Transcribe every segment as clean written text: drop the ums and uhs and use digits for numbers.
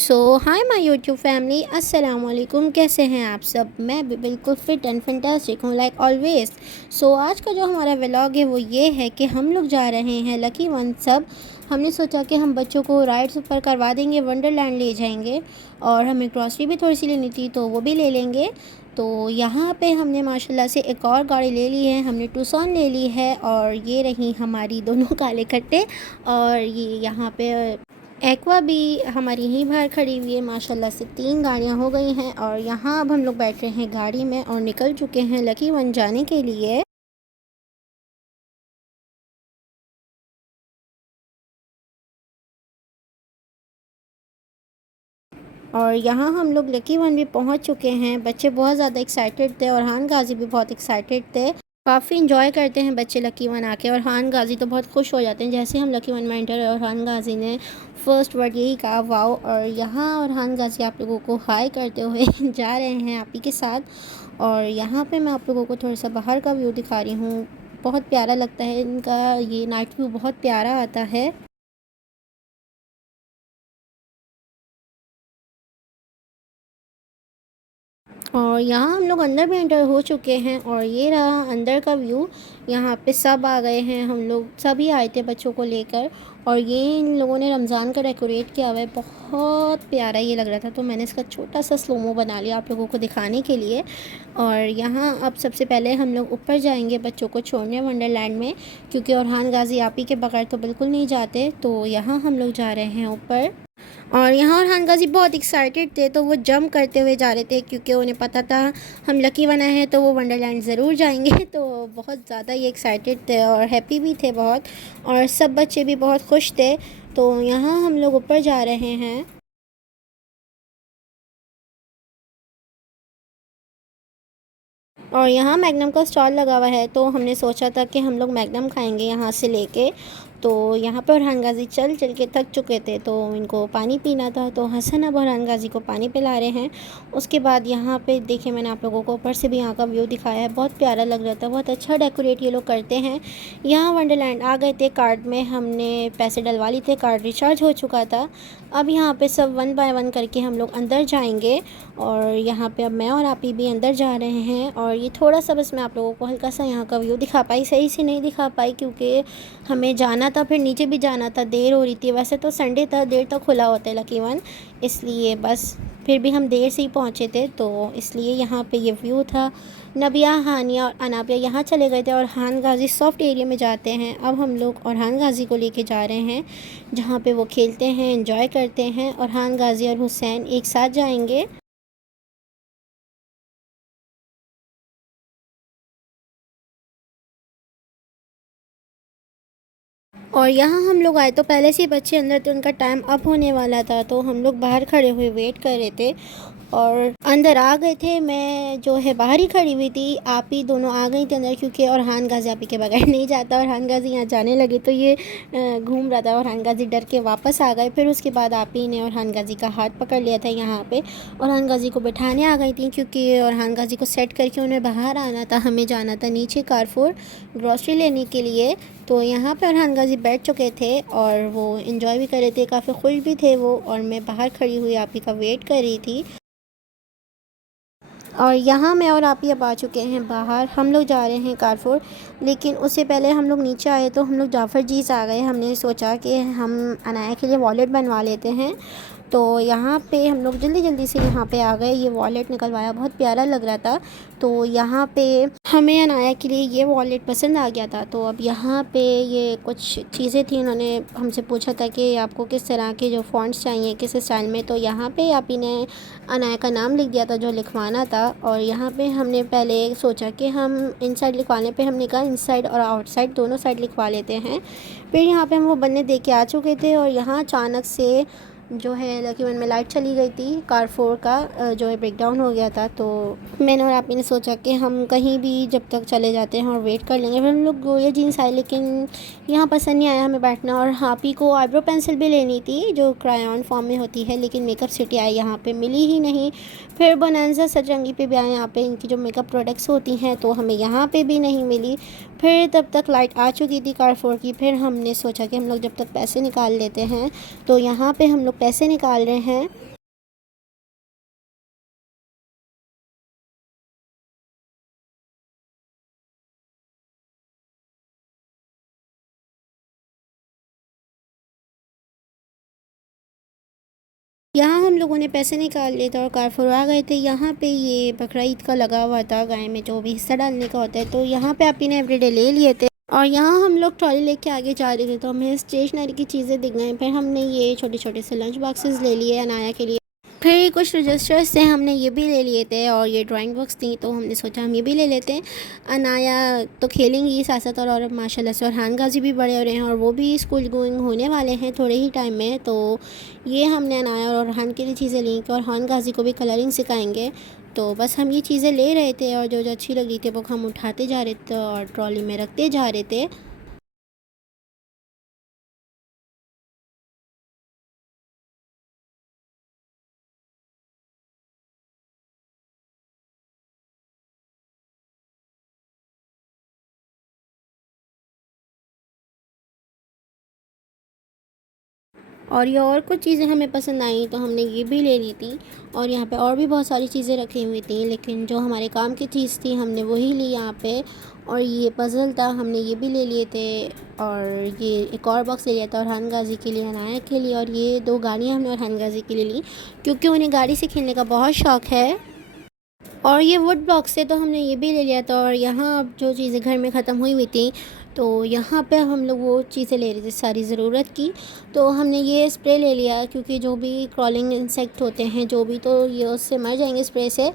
So hi my YouTube family, अस्सलाम वालेकुम। कैसे हैं आप सब? मैं भी बिल्कुल फिट एंड फैंटास्टिक हूँ, लाइक ऑलवेज। सो आज का जो हमारा व्लॉग है वो ये है कि हम लोग जा रहे हैं लकी वन सब। हमने सोचा कि हम बच्चों को राइड्स ऊपर करवा देंगे, वंडरलैंड ले जाएंगे, और हमें ग्रॉसरी भी थोड़ी सी लेनी थी तो वो भी ले लेंगे। तो यहाँ पे हमने माशाल्लाह से एक और गाड़ी ले ली है, हमने टूसान ले ली है, और ये रही हमारी दोनों काले खट्टे। और ये यहाँ पे एक्वा भी हमारी यहीं बाहर खड़ी हुई है। माशाल्लाह से 3 गाड़ियाँ हो गई हैं, और यहाँ अब हम लोग बैठ रहे हैं गाड़ी में और निकल चुके हैं लकी वन जाने के लिए। और यहाँ हम लोग लकी वन भी पहुँच चुके हैं। बच्चे बहुत ज़्यादा एक्साइटेड थे और हान गाजी भी बहुत एक्साइटेड थे। काफ़ी इंजॉय करते हैं बच्चे लकी वन आके, और हान गाजी तो बहुत खुश हो जाते हैं जैसे हम लकी वन में एंटर। और हान गाजी ने फर्स्ट वर्ड यही कहा, वाओ। और यहाँ और हान गाजी आप लोगों को हाय करते हुए जा रहे हैं आप ही के साथ। और यहाँ पे मैं आप लोगों को थोड़ा सा बाहर का व्यू दिखा रही हूँ। बहुत प्यारा लगता है इनका ये नाइट व्यू, बहुत प्यारा आता है। और यहाँ हम लोग अंदर भी एंटर हो चुके हैं, और ये रहा अंदर का व्यू। यहाँ पे सब आ गए हैं, हम लोग सभी आए थे बच्चों को लेकर। और ये इन लोगों ने रमज़ान का डेकोरेट किया हुआ है, बहुत प्यारा ये लग रहा था, तो मैंने इसका छोटा सा स्लोमो बना लिया आप लोगों को दिखाने के लिए। और यहाँ अब सबसे पहले हम लोग ऊपर जाएंगे बच्चों को छोड़ने वंडरलैंड में, क्योंकि औरहान गाजी आप ही के बगैर तो बिल्कुल नहीं जाते। तो यहाँ हम लोग जा रहे हैं ऊपर। और यहाँ और हान गाजी बहुत एक्साइटेड थे, तो वो जंप करते हुए जा रहे थे, क्योंकि उन्हें पता था हम लकी वन आए हैं तो वो वंडरलैंड ज़रूर जाएंगे। तो बहुत ज़्यादा ये एक्साइटेड थे और हैप्पी भी थे बहुत, और सब बच्चे भी बहुत खुश थे। तो यहाँ हम लोग ऊपर जा रहे हैं। और यहाँ मैगनम का स्टॉल लगा हुआ है, तो हमने सोचा था कि हम लोग मैगनम खाएंगे यहाँ से लेके। तो यहाँ पर orhan गाज़ी चल चल के थक चुके थे, तो इनको पानी पीना था, तो हसन अब orhan गाज़ी को पानी पिला रहे हैं। उसके बाद यहाँ पे देखिए, मैंने आप लोगों को ऊपर से भी यहाँ का व्यू दिखाया है, बहुत प्यारा लग रहा था, बहुत अच्छा डेकोरेट ये लोग करते हैं। यहाँ वंडरलैंड आ गए थे, कार्ड में हमने पैसे डलवा लिए थे, कार्ड रिचार्ज हो चुका था। अब यहाँ पे सब 1 बाय 1 करके हम लोग अंदर जाएंगे। और यहाँ पे अब मैं और आप ही भी अंदर जा रहे हैं। और ये थोड़ा सा बस मैं आप लोगों को हल्का सा यहाँ का व्यू दिखा पाई, सही से नहीं दिखा पाई क्योंकि हमें जाना था, फिर नीचे भी जाना था, देर हो रही थी। वैसे तो संडे था, देर तक खुला होता है लकी वन, इसलिए बस फिर भी हम देर से ही पहुँचे थे, तो इसलिए यहाँ पे ये व्यू था। नबिया, हानिया और अनाबिया यहाँ चले गए थे, और हान गाज़ी सॉफ्ट एरिया में जाते हैं। अब हम लोग और हान गाज़ी को लेके जा रहे हैं जहाँ पे वो खेलते हैं, एंजॉय करते हैं। और हान गाज़ी और हुसैन एक साथ जाएंगे। और यहाँ हम लोग आए तो पहले से ही बच्चे अंदर थे, उनका टाइम अप होने वाला था, तो हम लोग बाहर खड़े हुए वेट कर रहे थे। और अंदर आ गए थे, मैं जो है बाहर ही खड़ी हुई थी, आप ही दोनों आ गई थी अंदर, क्योंकि और हान गाज़ी आप ही के बगैर नहीं जाता। और हान गाज़ी यहाँ जाने लगे तो ये घूम रहा था, और हान गाज़ी डर के वापस आ गए। फिर उसके बाद आप ही ने और हान गाज़ी का हाथ पकड़ लिया था यहाँ पे, और हान गाज़ी को बैठाने आ गई थी, क्योंकि और हान गाज़ी को सेट करके उन्हें बाहर आना था, हमें जाना था नीचे कारफोर ग्रॉसरी लेने के लिए। तो यहाँ पर अरहान गाज़ी बैठ चुके थे, और वो इन्जॉय भी कर रहे थे, काफ़ी खुश भी थे वो। और मैं बाहर खड़ी हुई आप ही का वेट कर रही थी। और यहाँ मैं और आप ही अब आ चुके हैं बाहर, हम लोग जा रहे हैं कारफोर। लेकिन उससे पहले हम लोग नीचे आए तो हम लोग जाफ़र जी से आ गए। हमने सोचा कि हम अनाया के लिए वॉलेट बनवा लेते हैं, तो यहाँ पे हम लोग जल्दी जल्दी से यहाँ पे आ गए। ये वॉलेट निकलवाया, बहुत प्यारा लग रहा था, तो यहाँ पे हमें अनाया के लिए ये वॉलेट पसंद आ गया था। तो अब यहाँ पे ये कुछ चीज़ें थी, उन्होंने हमसे पूछा था कि आपको किस तरह के जो फ़ॉन्ट्स चाहिए, किस स्टाइल में। तो यहाँ पे आप ही ने अनाया का नाम लिख दिया था जो लिखवाना था। और यहाँ पे हमने पहले सोचा कि हम इनसाइड लिखवाने पे हमने कहा इनसाइड और आउटसाइड दोनों साइड लिखवा लेते हैं। फिर यहाँ पे हम वो बनने दे के आ चुके थे, और यहाँ अचानक से जो है लकी वन में लाइट चली गई थी, कार फोर का जो है ब्रेकडाउन हो गया था। तो मैंने और आप ही ने सोचा कि हम कहीं भी जब तक चले जाते हैं और वेट कर लेंगे। फिर हम लोग गोया जीन्स आए, लेकिन यहाँ पसंद नहीं आया हमें बैठना। और आप ही को आईब्रो पेंसिल भी लेनी थी जो क्रायॉन फॉर्म में होती है, लेकिन मेकअप सिटी आई यहाँ पे मिली ही नहीं। फिर बोनांजा सतरंगी पे भी आए, यहाँ पे इनकी जो मेकअप प्रोडक्ट्स होती हैं, तो हमें यहाँ पे भी नहीं मिली। फिर तब तक लाइट आ चुकी थी कार फोर की। फिर हमने सोचा कि हम लोग जब तक पैसे निकाल लेते हैं, तो यहाँ पे हम लोग पैसे निकाल रहे हैं। यहाँ हम लोगों ने पैसे निकाल लिए थे और कारफोर आ गए थे। यहाँ पे ये बकरा ईद का लगा हुआ था, गाय में जो भी हिस्सा डालने का होता है, तो यहाँ पे आप इन्हें एवरीडे ले लिए थे। और यहाँ हम लोग ट्रॉली लेके आगे जा रहे थे तो हमें स्टेशनरी की चीज़ें दिख गई। फिर हमने ये छोटे छोटे से लंच बॉक्सेस ले लिए अनाया के लिए। फिर कुछ रजिस्टर्स थे, हमने ये भी ले लिए थे। और ये ड्राइंग बुक्स थी तो हमने सोचा हम ये भी ले लेते हैं। अनाया तो खेलेंगी साथ साथ, और माशाल्लाह से अरहान गाजी भी बड़े हो रहे हैं और वो भी स्कूल गोइंग होने वाले हैं थोड़े ही टाइम में। तो ये हमने अनाया और अरहान के लिए चीज़ें ली कि अरहान गाजी को भी कलरिंग सिखाएंगे। तो बस हम ये चीज़ें ले रहे थे और जो जो अच्छी लग रही थी वो हम उठाते जा रहे थे और ट्रॉली में रखते जा रहे थे। और ये और कुछ चीज़ें हमें पसंद आई तो हमने ये भी ले ली थी। और यहाँ पे और भी बहुत सारी चीज़ें रखी हुई थी, लेकिन जो हमारे काम की चीज़ थी हमने वही ली यहाँ पे। और ये पज़ल था, हमने ये भी ले लिए थे। और ये एक और बॉक्स ले लिया था अरहान गाजी के लिए, अनाया के लिए। और ये 2 गाड़ियाँ हमने अरहान गाजी के लिए ली क्योंकि उन्हें गाड़ी से खेलने का बहुत शौक़ है। और ये वुड ब्लॉक से तो हमने ये भी ले लिया था। और यहाँ अब जो चीज़ें घर में ख़त्म हुई हुई थी तो यहाँ पे हम लोग वो चीज़ें ले रहे थे सारी ज़रूरत की। तो हमने ये स्प्रे ले लिया क्योंकि जो भी क्रॉलिंग इंसेक्ट होते हैं जो भी, तो ये उससे मर जाएंगे स्प्रे से।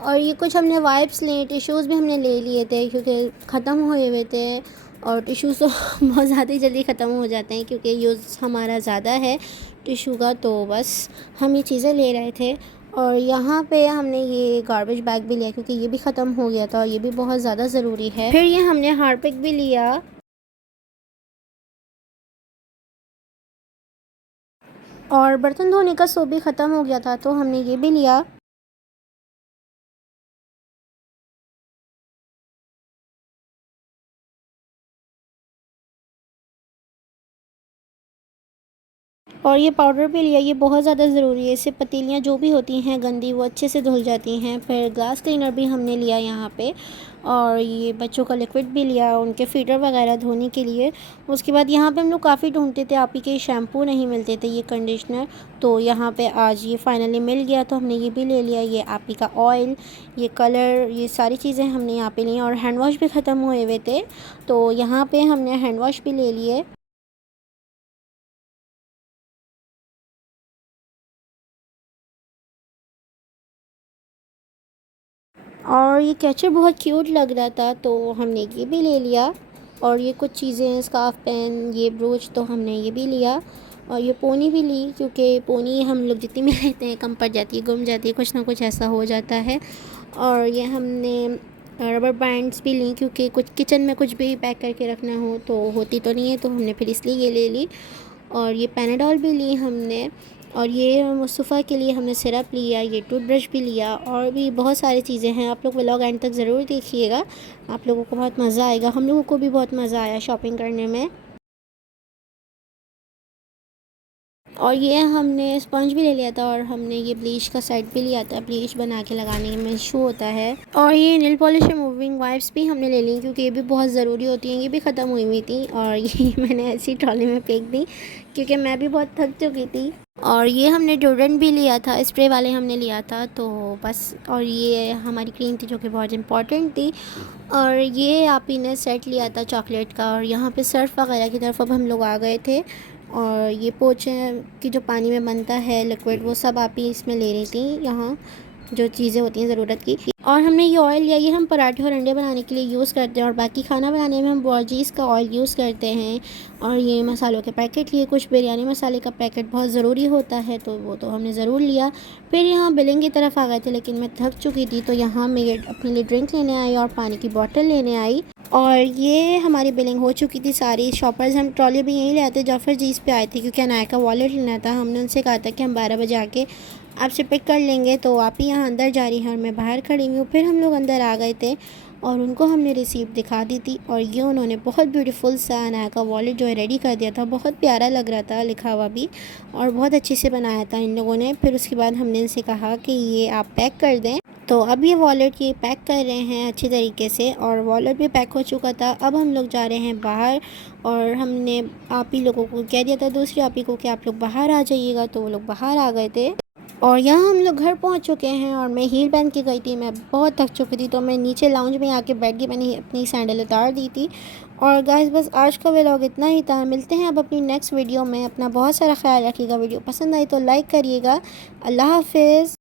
और ये कुछ हमने वाइप्स लिए, टिश्यूज़ भी हमने ले लिए थे क्योंकि ख़त्म हुए हुए थे। और टिश्यूज़ तो बहुत ज़्यादा ही जल्दी ख़त्म हो जाते हैं क्योंकि यूज़ हमारा ज़्यादा है टिश्यू का, तो बस हम ये चीज़ें ले रहे थे। और यहाँ पे हमने ये गार्बेज बैग भी लिया क्योंकि ये भी ख़त्म हो गया था और ये भी बहुत ज़्यादा ज़रूरी है। फिर ये हमने हार्पिक भी लिया। और बर्तन धोने का सोप भी ख़त्म हो गया था तो हमने ये भी लिया। और ये पाउडर भी लिया, ये बहुत ज़्यादा ज़रूरी है, इससे पतीलियाँ जो भी होती हैं गंदी वो अच्छे से धुल जाती हैं। फिर ग्लास क्लीनर भी हमने लिया यहाँ पे। और ये बच्चों का लिक्विड भी लिया उनके फीडर वगैरह धोने के लिए। उसके बाद यहाँ पे हम लोग काफ़ी ढूंढते थे, आप ही के शैम्पू नहीं मिलते थे, ये कंडीशनर। तो यहाँ पे आज ये फ़ाइनली मिल गया तो हमने ये भी ले लिया। ये आप ही का ऑयल, ये कलर, ये सारी चीज़ें हमने यहाँ पे ली। और हैंड वॉश भी ख़त्म हुए हुए थे तो यहाँ पे हमने हैंड वॉश भी ले लिए। और ये कैचअप बहुत क्यूट लग रहा था तो हमने ये भी ले लिया। और ये कुछ चीज़ें स्कार्फ पेन, ये ब्रोच तो हमने ये भी लिया। और ये पोनी भी ली क्योंकि पोनी हम लोग जितनी में लेते हैं कम पड़ जाती है, गुम जाती है, कुछ ना कुछ ऐसा हो जाता है। और ये हमने रबर बैंड्स भी ली क्योंकि कुछ किचन में कुछ भी पैक करके रखना हो तो होती तो नहीं है, तो हमने फिर इसलिए ये ले ली। और ये पैनाडॉल भी ली हमने। और ये मुस्तफ़ा के लिए हमने सिरप लिया, ये टूथब्रश भी लिया। और भी बहुत सारी चीज़ें हैं, आप लोग व्लॉग एंड तक ज़रूर देखिएगा, आप लोगों को बहुत मज़ा आएगा। हम लोगों को भी बहुत मज़ा आया शॉपिंग करने में। और ये हमने स्पंज भी ले लिया था और हमने ये ब्लीच का सेट भी लिया था, ब्लीच बना के लगाने में इशू होता है। और ये नेल पॉलिश रिमूविंग वाइप्स भी हमने ले ली क्योंकि ये भी बहुत ज़रूरी होती हैं, ये भी ख़त्म हुई हुई थी। और ये मैंने ऐसी ट्रॉली में फेंक दी क्योंकि मैं भी बहुत थक चुकी थी। और ये हमने डिओड्रेंट भी लिया था, स्प्रे वाले हमने लिया था तो बस। और ये हमारी क्रीम थी जो कि बहुत इंपॉर्टेंट थी। और ये आप ही ने सेट लिया था चॉकलेट का। और यहाँ पे सर्फ वगैरह की तरफ अब हम लोग आ गए थे। और ये पोछे की जो पानी में बनता है लिक्विड, वो सब आप ही इसमें ले रही थी, यहाँ जो चीज़ें होती हैं ज़रूरत की। और हमने ये ऑयल लिया, ये हम पराठे और अंडे बनाने के लिए यूज़ करते हैं। और बाकी खाना बनाने में हम बोर्जीज़ का ऑयल यूज़ करते हैं। और ये मसालों के पैकेट लिए, कुछ बिरयानी मसाले का पैकेट बहुत ज़रूरी होता है तो वो तो हमने ज़रूर लिया। फिर यहाँ बिलिंग की तरफ आ गए थे लेकिन मैं थक चुकी थी तो यहाँ मैं अपने लिए ड्रिंक लेने आई और पानी की बॉटल लेने आई। और ये हमारी बिलिंग हो चुकी थी सारी। शॉपर्स हम ट्रॉली भी यहीं ले आते, जाफ़र जीज़ पे आए थे क्योंकि अनाया का वॉलेट लेना था। हमने उनसे कहा था कि हम 12 बजे आके आपसे पिक कर लेंगे, तो आप ही यहाँ अंदर जा रही हैं और मैं बाहर खड़ी हुई हूँ। फिर हम लोग अंदर आ गए थे और उनको हमने रिसीप्ट दिखा दी थी और ये उन्होंने बहुत ब्यूटीफुल सा अनाया का वॉलेट जो है रेडी कर दिया था। बहुत प्यारा लग रहा था लिखा हुआ भी, और बहुत अच्छे से बनाया था इन लोगों ने। फिर उसके बाद हमने इनसे कहा कि ये आप पैक कर दें, तो अब ये वॉलेट ये पैक कर रहे हैं अच्छे तरीके से, और वॉलेट भी पैक हो चुका था। अब हम लोग जा रहे हैं बाहर, और हमने आप ही लोगों को कह दिया था, दूसरे आप ही को, कि आप लोग बाहर आ जाइएगा, तो वो लोग बाहर आ गए थे। और यहाँ हम लोग घर पहुँच चुके हैं, और मैं हील पहन के गई थी, मैं बहुत थक चुकी थी, तो मैं नीचे लाउंज में आके बैठ गई, मैंने अपनी सैंडल उतार दी थी। और गाइस बस आज का व्लॉग इतना ही था। मिलते हैं अब अपनी नेक्स्ट वीडियो में। अपना बहुत सारा ख्याल रखिएगा। वीडियो पसंद आई तो लाइक करिएगा। अल्लाह हाफिज़।